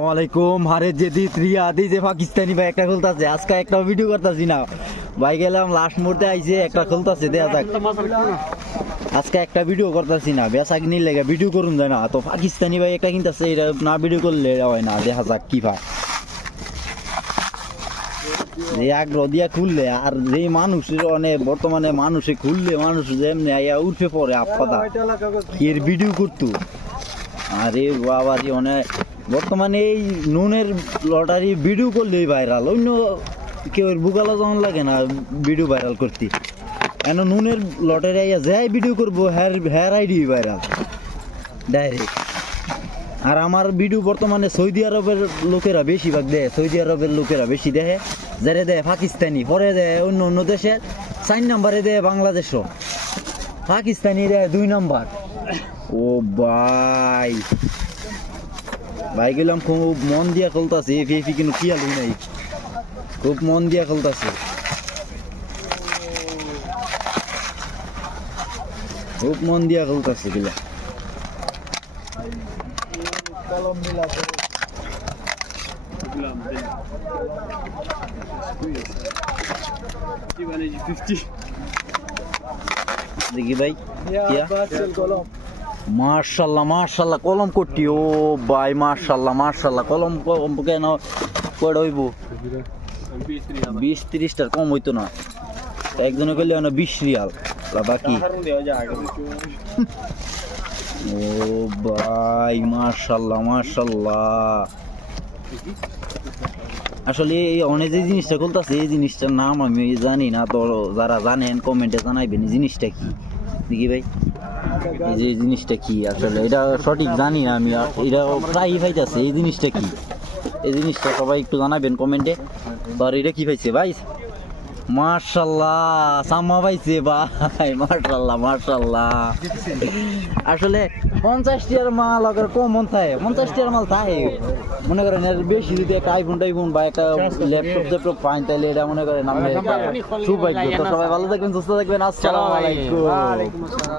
ওয়ালাইকুম হারে যেদি ত্রিয়া দি যে পাকিস্তানি ভাই একটা খুলতাছে আজকে একটা ভিডিও করতেছি না ভাই গেলাম লাস্ট মুহূর্তে আইছে একটা খুলতাছে দেয়া যাক আজকে একটা ভিডিও করতেছি না বেসা কিনি লেগে ভিডিও করুন যায় না তো পাকিস্তানি ভাই একটা কিনতেছে এটা না ভিডিও করলে এটা হয় না দেখা যাক কি ভাই যে আগ্রহ দিয়া খুললে আর যে মানুষের অনেক বর্তমানে মানুষে খুললে মানুষ যেমনি আইয়া উঠে পড়ে আপাতা এর ভিডিও করতো আরে বাবা রে অনেক বর্তমানে এই নুনের লটারি ভিডিও করলেই ভাইরাল অন্য কেউ বুকালা যখন লাগে না ভিডিও ভাইরাল করতে কেন নুনের লটারি আইয়া যাই ভিডিও করবো হেয়ার আইডি ভাইরাল ডাইরেক্ট আর আমার ভিডিও বর্তমানে সৌদি আরবের লোকেরা বেশিরভাগ দেয় সৌদি আরবের লোকেরা বেশি দেখে যারা দেয় পাকিস্তানি পরে দেয় অন্য অন্য দেশের 4 নম্বরে দেয় বাংলাদেশও পাকিস্তানি দেয় 2 নম্বর ও ভাই ভাই গেলাম খুব মন দিয়া খেলতেছে এফি কিন্তু কি আলু নাই খুব মন দিয়া খেলতেছে খুব মন দিয়া খেলতেছে গেলা দেখি ভাই মাশাআল্লাহ মাশাআল্লাহ কলম করতি ও ভাই মাশাআল্লাহ মাশাআল্লাহ কলম কেন কয়টা হইব 20-30 টার কম হইতো না একজনে কইলে না 20 রিয়াল বাকি ও ভাই মাশাআল্লাহ মাশাআল্লাহ আসলে এই অনেক যে জিনিসটা খুলতাছে এই জিনিসটার নাম আমি জানি না তো যারা জানেন কমেন্টে জানাইবেন এই জিনিসটা কি দেখি ভাই এই যে জিনিসটা কি আসলে এটা সঠিক জানি না আমি এটা প্রায়ই পাইতেছে এই জিনিসটা কি এই জিনিসটা সবাই একটু জানাবেন কমেন্টে আর এটা কি পাইছে ভাই মাশাআল্লাহ সাম্মা পাইছে ভাই মাশাআল্লাহ মাশাআল্লাহ আসলে 50 টাকার মাল আবার কম মন থাকে 50 টাকার মাল থাকে মনে করেন এর বেশি যদি একটা আইফোন বা একটা ল্যাপটপ পাইন তাহলে এটা মনে করেন আপনি সৌভাগ্য তো সবাই ভালো থাকবেন সুস্থ থাকবেন আসসালামু আলাইকুম।